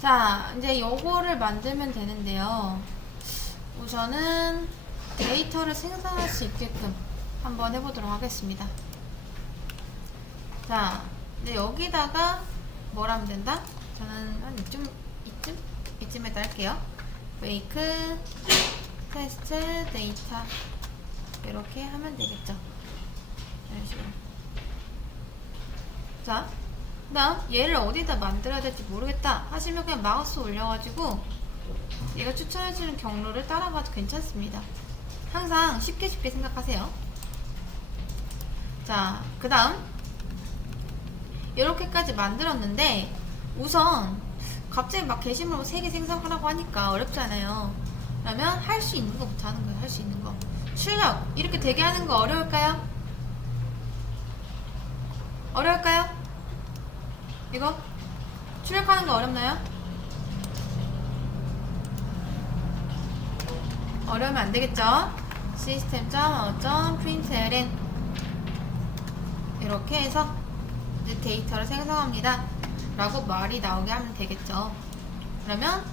자, 이제 요거를 만들면 되는데요. 우선은 데이터를 생성할 수 있게끔 한번 해보도록 하겠습니다. 자, 이제 여기다가 뭘 하면 된다? 저는 한 이쯤, 이쯤? 이쯤에다 할게요. 웨이크, 테스트, 데이터. 이렇게 하면 되겠죠. 이런 식으로. 자, 그 다음 얘를 어디다 만들어야 될지 모르겠다 하시면 그냥 마우스 올려가지고 얘가 추천해주는 경로를 따라가도 괜찮습니다. 항상 쉽게 쉽게 생각하세요. 자, 그 다음 이렇게까지 만들었는데 우선 갑자기 막 게시물 3개 생성하라고 하니까 어렵잖아요. 그러면 할 수 있는 거부터 하는 거예요. 할 수 있는 거. 출력 이렇게 되게 하는 거 어려울까요? 어려울까요? 이거 출력하는 거 어렵나요? 어려우면 안 되겠죠? 시스템.어점 println 이렇게 해서 데이터를 생성합니다. 라고 말이 나오게 하면 되겠죠. 그러면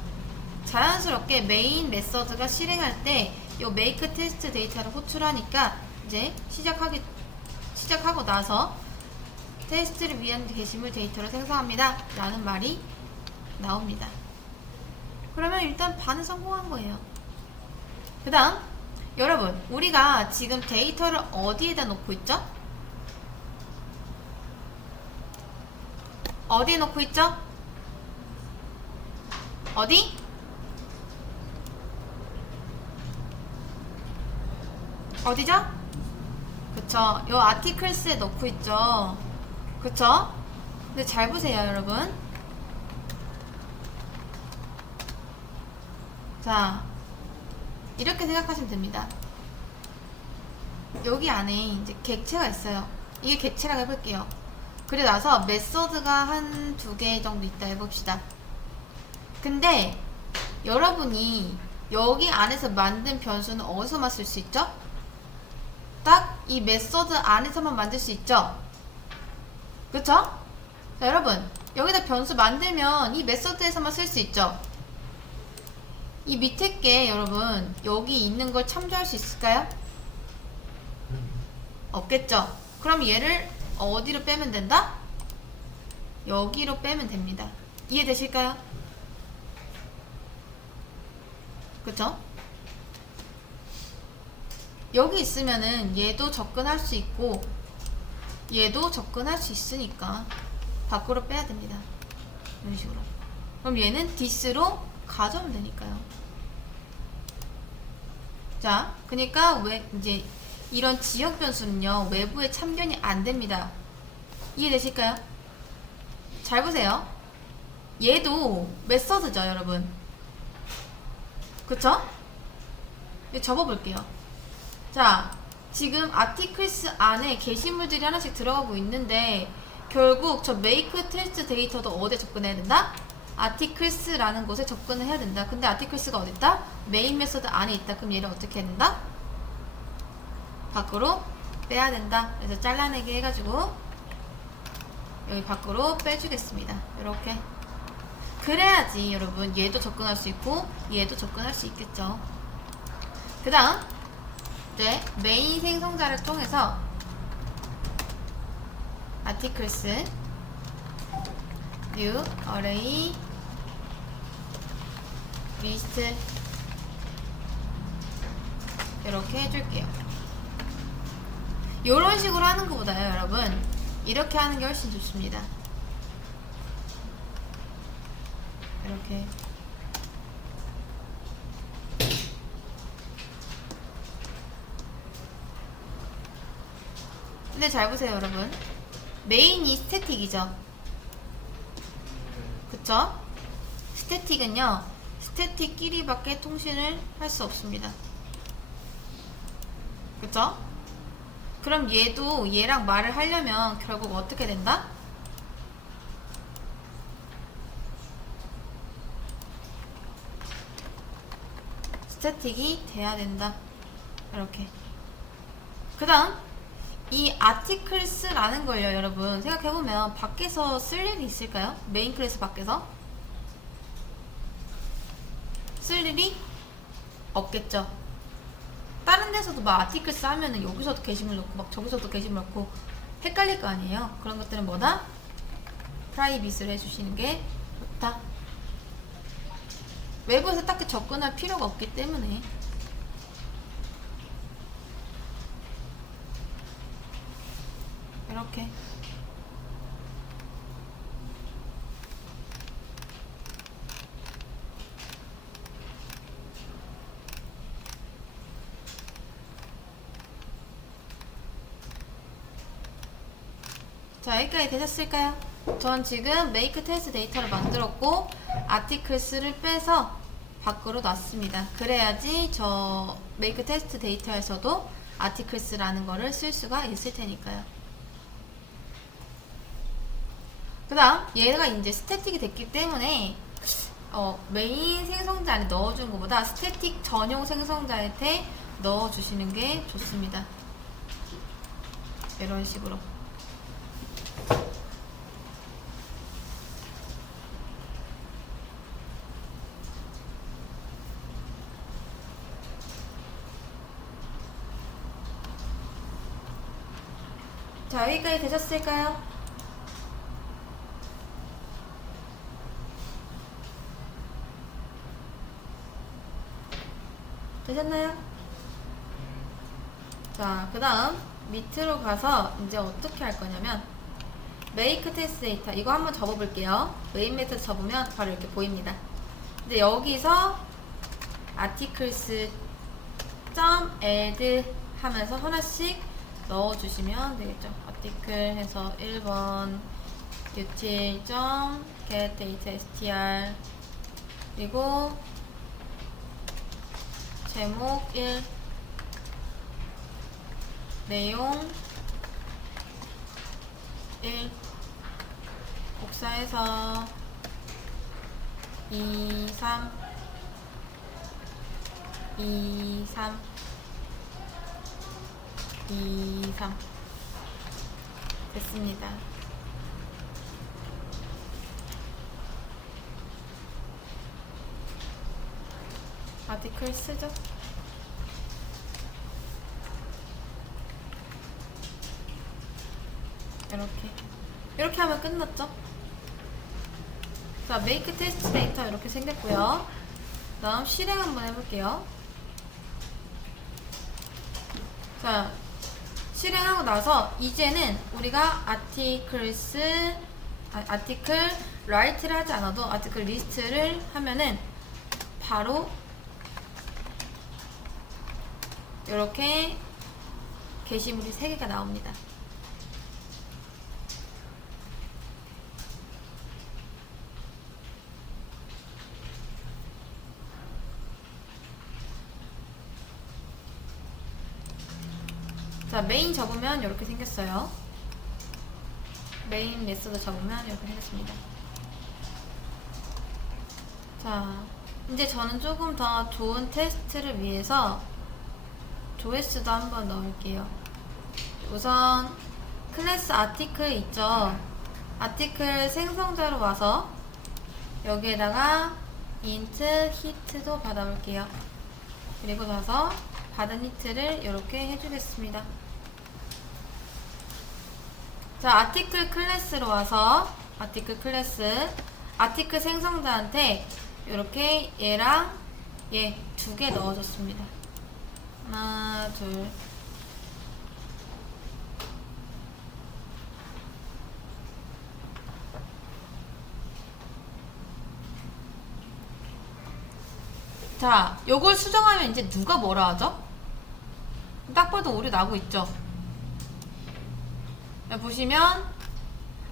자연스럽게 메인 메서드가 실행할 때이 make 테스트 데이터를 호출하니까 이제 시작하기 시작하고 나서 테스트를 위한 게시물 데이터를 생성합니다. 라는 말이 나옵니다. 그러면 일단 반은 성공한 거예요. 그 다음, 여러분, 우리가 지금 데이터를 어디에다 놓고 있죠? 어디에 놓고 있죠? 어디? 어디죠? 그쵸. 요 아티클스에 넣고 있죠. 그쵸? 근데 잘 보세요, 여러분. 자, 이렇게 생각하시면 됩니다. 여기 안에 이제 객체가 있어요. 이게 객체라고 해볼게요. 그리고 나서 메서드가 한 두 개 정도 있다 해봅시다. 근데 여러분이 여기 안에서 만든 변수는 어디서만 쓸 수 있죠? 딱 이 메서드 안에서만 만들 수 있죠? 그쵸? 자, 여러분, 여기다 변수 만들면 이 메서드에서만 쓸 수 있죠? 이 밑에 게 여러분, 여기 있는 걸 참조할 수 있을까요? 없겠죠? 그럼 얘를 어디로 빼면 된다? 여기로 빼면 됩니다. 이해되실까요? 그쵸? 여기 있으면은 얘도 접근할 수 있고 얘도 접근할 수 있으니까 밖으로 빼야 됩니다. 이런 식으로. 그럼 얘는 this로 가져오면 되니까요. 자, 그러니까 왜 이제 이런 지역 변수는요 외부에 참견이 안 됩니다. 이해되실까요? 잘 보세요. 얘도 메서드죠, 여러분. 그쵸? 접어볼게요. 자, 지금 아티클스 안에 게시물들이 하나씩 들어가고 있는데 결국 저 make test 데이터도 어디에 접근해야 된다? 아티클스라는 곳에 접근을 해야 된다. 근데 아티클스가 어디 있다? 메인 메서드 안에 있다. 그럼 얘를 어떻게 해야 된다? 밖으로 빼야 된다. 그래서 잘라내기 해가지고 여기 밖으로 빼주겠습니다. 이렇게 그래야지 여러분 얘도 접근할 수 있고 얘도 접근할 수 있겠죠. 그 다음 이제 메인 생성자를 통해서 articles new array list 이렇게 해줄게요. 이런 식으로 하는 것보다요, 여러분. 이렇게 하는 게 훨씬 좋습니다. 이렇게. 근데 잘 보세요, 여러분. 메인이 스태틱이죠. 그쵸? 스태틱은요, 스태틱끼리밖에 통신을 할 수 없습니다. 그쵸? 그럼 얘도 얘랑 말을 하려면 결국 어떻게 된다? 스태틱이 돼야 된다. 이렇게. 그 다음, 이 articles라는 걸요, 여러분. 생각해보면 밖에서 쓸 일이 있을까요? 메인 클래스 밖에서? 쓸 일이 없겠죠. 다른 데서도 막 아티클스 하면은 여기서도 게시물 넣고 막 저기서도 게시물 넣고 헷갈릴 거 아니에요. 그런 것들은 뭐다? 프라이빗을 해주시는 게 좋다. 외부에서 딱히 접근할 필요가 없기 때문에 이렇게 자 여기까지 되셨을까요? 전 지금 메이크 테스트 데이터를 만들었고 아티클스를 빼서 밖으로 놨습니다. 그래야지 저 메이크 테스트 데이터에서도 아티클스라는 거를 쓸 수가 있을 테니까요. 그 다음 얘가 이제 스태틱이 됐기 때문에 어, 메인 생성자 안에 넣어준 것보다 스태틱 전용 생성자한테 넣어주시는 게 좋습니다. 이런 식으로. 자, 여기까지 되셨을까요? 되셨나요? 자, 그 다음 밑으로 가서 이제 어떻게 할 거냐면 메이크 테스트 데이터 이거 한번 접어볼게요. 메인 메터드 접으면 바로 이렇게 보입니다. 근데 여기서 articles add 하면서 하나씩 넣어주시면 되겠죠. article 해서 1번 util get data str 그리고 제목 1 내용 1 복사해서 2 3 2 3 2 3 됐습니다. 아티클 쓰죠? 이렇게 이렇게 하면 끝났죠? 자 메이크 테스트 데이터 이렇게 생겼고요 다음 실행 한번 해볼게요 자 실행하고 나서 이제는 우리가 아티클스 아, 아티클 라이트를 하지 않아도 아티클 리스트를 하면은 바로 이렇게 게시물이 3개가 나옵니다. 자, 메인 접으면 이렇게 생겼어요. 메인 메소드 접으면 이렇게 생겼습니다. 자, 이제 저는 조금 더 좋은 테스트를 위해서 조회수도 한번 넣을게요. 우선 클래스 아티클 있죠? 아티클 생성자로 와서 여기에다가 int hit도 받아볼게요. 그리고 나서 받은 히트를 이렇게 해주겠습니다. 자, 아티클 클래스로 와서 아티클 클래스 아티클 생성자한테 이렇게 얘랑 얘 두 개 넣어줬습니다. 하나, 둘. 자, 요걸 수정하면 이제 누가 뭐라 하죠? 딱 봐도 오류 나고 있죠? 보시면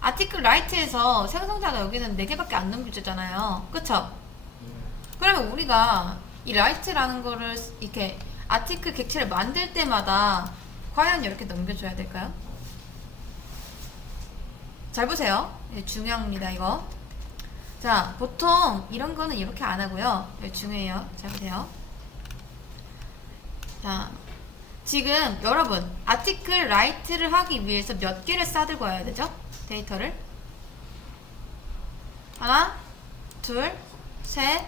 아티클 라이트에서 생성자가 여기는 4개밖에 안 넘겨주잖아요. 그쵸? 그러면 우리가 이 라이트라는 거를 이렇게 아티클 객체를 만들 때마다 과연 이렇게 넘겨줘야 될까요? 잘 보세요. 예, 중요합니다, 이거. 자, 보통 이런 거는 이렇게 안 하고요. 예, 중요해요. 잘 보세요. 자, 지금 여러분, 아티클 라이트를 하기 위해서 몇 개를 싸들고 와야 되죠? 데이터를. 하나, 둘, 셋,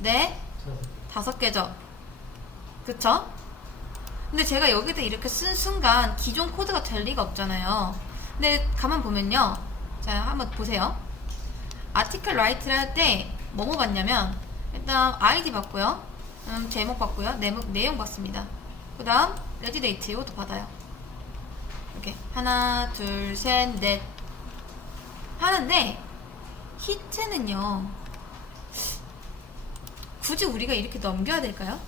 넷, 다섯 개죠. 그쵸? 근데 제가 여기다 이렇게 쓴 순간 기존 코드가 될 리가 없잖아요. 근데 가만 보면요. 자, 한번 보세요. 아티클 라이트를 할 때 뭐뭐 받냐면 일단 아이디 받고요. 음, 제목 받고요. 내용, 내용 받습니다. 그 다음 레지데이트 이것도 받아요. 이렇게 하나, 둘, 셋, 넷 하는데 히트는요. 굳이 우리가 이렇게 넘겨야 될까요?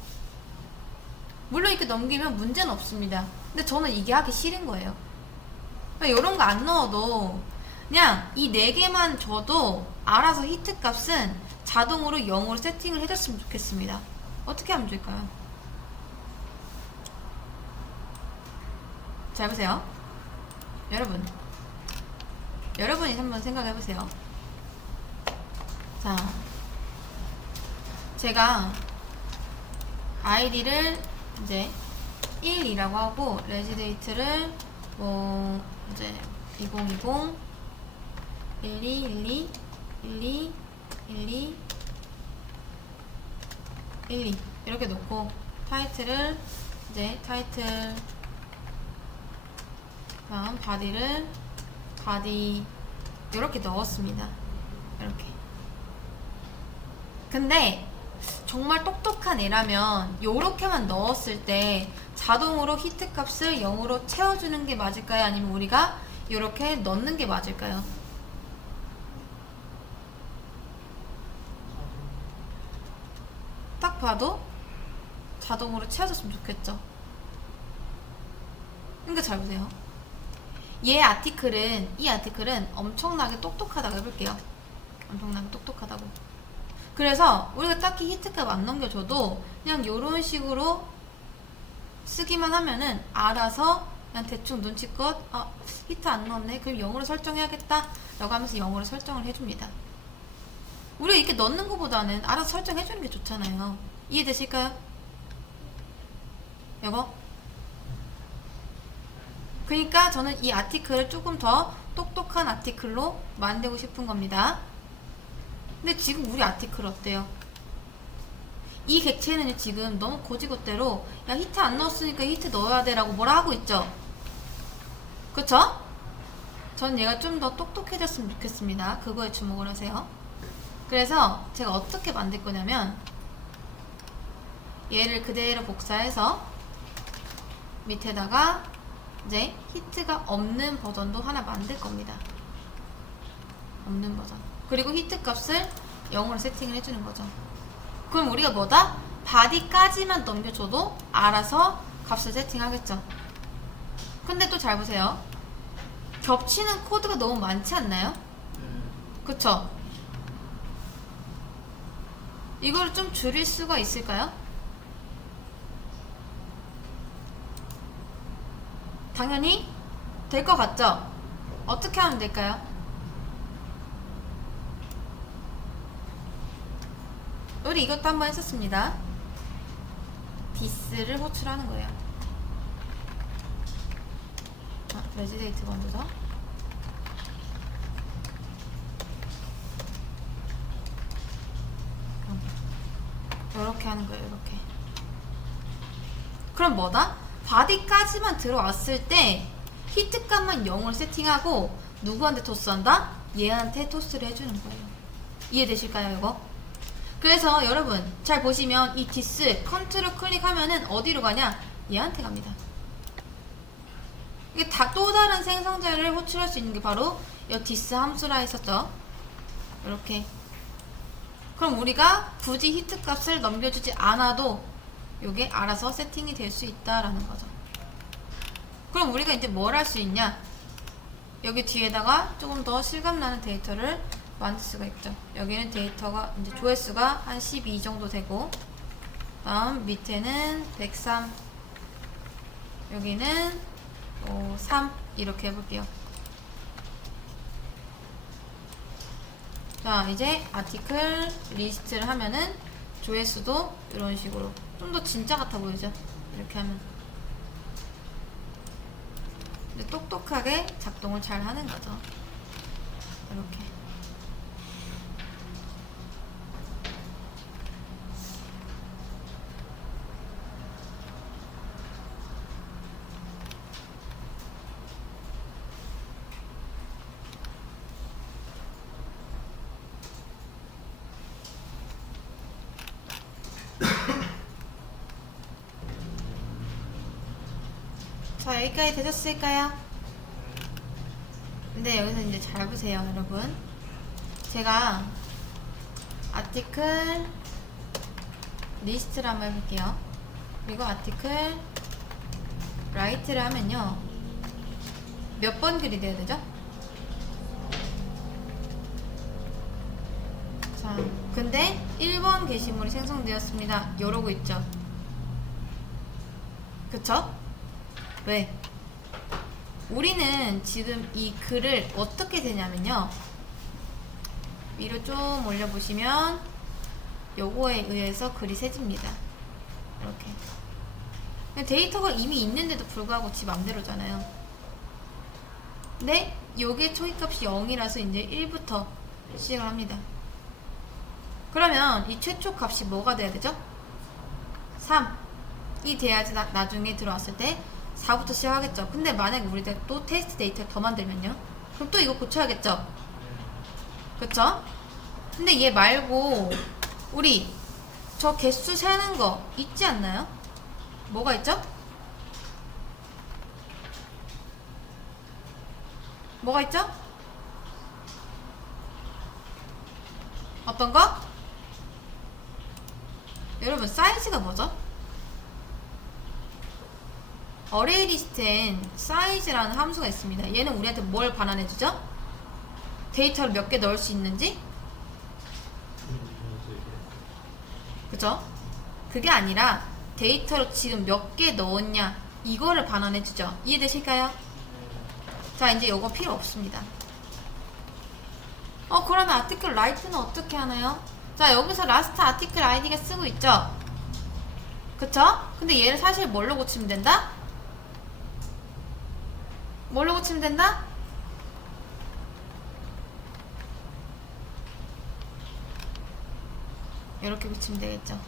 물론 이렇게 넘기면 문제는 없습니다. 근데 저는 이게 하기 싫은 거예요. 이런 거 안 넣어도 그냥 이 네 개만 줘도 알아서 히트 값은 자동으로 0으로 세팅을 해줬으면 좋겠습니다. 어떻게 하면 좋을까요? 잘 보세요. 여러분. 여러분이 한번 생각해 보세요. 자. 제가 아이디를 이제 1이라고 하고 레지데이트를 뭐 이제 2020 12 12 12 12 12 이렇게 놓고 타이틀을 이제 타이틀 다음 바디를 바디 이렇게 넣었습니다. 이렇게. 근데 정말 똑똑한 애라면 요렇게만 넣었을 때 자동으로 히트 값을 0으로 채워주는 게 맞을까요? 아니면 우리가 요렇게 넣는 게 맞을까요? 딱 봐도 자동으로 채워졌으면 좋겠죠. 그러니까 잘 보세요. 얘 아티클은 이 아티클은 엄청나게 똑똑하다고 해볼게요. 엄청나게 똑똑하다고. 그래서 우리가 딱히 히트값 안 넘겨줘도 그냥 이런 식으로 쓰기만 하면은 알아서 그냥 대충 눈치껏 아 히트 안 넣었네. 그럼 0으로 설정해야겠다. 라고 하면서 0으로 설정을 해줍니다. 우리가 이렇게 넣는 것보다는 알아서 설정해주는 게 좋잖아요. 이해되실까요? 여보? 그러니까 저는 이 아티클을 조금 더 똑똑한 아티클로 만들고 싶은 겁니다 근데 지금 우리 아티클 어때요? 이 객체는 지금 너무 고지것대로 야 히트 안 넣었으니까 히트 넣어야 돼 라고 뭐라 하고 있죠? 그쵸? 전 얘가 좀 더 똑똑해졌으면 좋겠습니다. 그거에 주목을 하세요. 그래서 제가 어떻게 만들 거냐면 얘를 그대로 복사해서 밑에다가 이제 히트가 없는 버전도 하나 만들 겁니다. 없는 버전. 그리고 히트 값을 0으로 세팅을 해주는 거죠. 그럼 우리가 뭐다? 바디까지만 넘겨줘도 알아서 값을 세팅하겠죠. 근데 또 잘 보세요. 겹치는 코드가 너무 많지 않나요? 그쵸? 이걸 좀 줄일 수가 있을까요? 당연히 될 것 같죠? 어떻게 하면 될까요? 우리 이것도 한번 했었습니다. 디스를 호출하는 거예요. 아, 레지데이트 먼저죠. 이렇게 하는 거예요. 이렇게. 그럼 뭐다? 바디까지만 들어왔을 때 히트값만 0을 세팅하고 누구한테 토스한다? 얘한테 토스를 해주는 거예요. 이해되실까요, 이거? 그래서 여러분 잘 보시면 이 디스 컨트롤 클릭하면은 어디로 가냐? 얘한테 갑니다. 이게 다 또 다른 생성자를 호출할 수 있는 게 바로 이 디스 함수라 했었죠. 이렇게. 그럼 우리가 굳이 히트 값을 넘겨주지 않아도 이게 알아서 세팅이 될 수 있다라는 거죠. 그럼 우리가 이제 뭘 할 수 있냐? 여기 뒤에다가 조금 더 실감나는 데이터를 만들 수가 있죠. 여기는 데이터가 이제 조회수가 한 12 정도 되고 다음 밑에는 103 여기는 어, 3 이렇게 해볼게요. 자 이제 아티클 리스트를 하면은 조회수도 이런 식으로 좀 더 진짜 같아 보이죠? 이렇게 하면 똑똑하게 작동을 잘 하는 거죠. 이렇게 자, 여기까지 되셨을까요? 근데 여기서 이제 잘 보세요, 여러분. 제가 아티클 리스트를 한번 해볼게요. 그리고 아티클 라이트를 하면요. 몇 번 글이 돼야 되죠? 자, 근데 1번 게시물이 생성되었습니다. 이러고 있죠. 그쵸? 왜? 우리는 지금 이 글을 어떻게 되냐면요. 위로 좀 올려보시면 요거에 의해서 글이 세집니다. 이렇게. 데이터가 이미 있는데도 불구하고 지 맘대로잖아요. 근데 요게 초기값이 0이라서 이제 1부터 시작을 합니다. 그러면 이 최초 값이 뭐가 돼야 되죠? 3이 돼야지 나, 나중에 들어왔을 때 4부터 시작하겠죠. 근데 만약에 우리가 또 테스트 데이터를 더 만들면요? 그럼 또 이거 고쳐야겠죠? 그쵸? 근데 얘 말고 우리 저 개수 세는 거 있지 않나요? 뭐가 있죠? 뭐가 있죠? 어떤 거? 여러분 사이즈가 뭐죠? 어레이 리스트엔 사이즈라는 함수가 있습니다. 얘는 우리한테 뭘 반환해 주죠? 데이터를 몇 개 넣을 수 있는지? 그죠? 그게 아니라 데이터로 지금 몇 개 넣었냐 이거를 반환해 주죠. 이해되실까요? 자 이제 요거 필요 없습니다. 어 그러면 아티클 라이트는 어떻게 하나요? 자 여기서 라스트 아티클 아이디가 쓰고 있죠? 그쵸? 근데 얘를 사실 뭘로 고치면 된다? 뭘로 고치면 된다? 이렇게 고치면 되겠죠?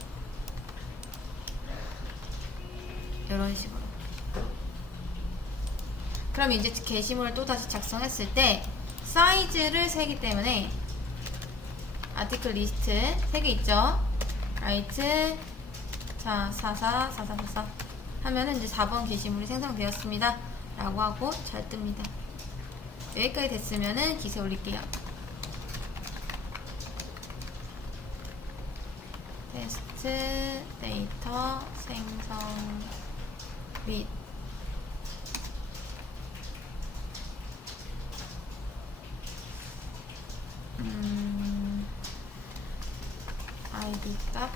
이런 식으로. 그럼 이제 게시물을 또 다시 작성했을 때 사이즈를 세기 때문에 아티클 리스트 3개 있죠? 라이트 자, 44, 44, 44 하면은 이제 4번 게시물이 생성되었습니다. 라고 하고 잘 뜹니다. 여기까지 됐으면은 기세 올릴게요. 테스트 데이터 생성 및 음, 아이디 값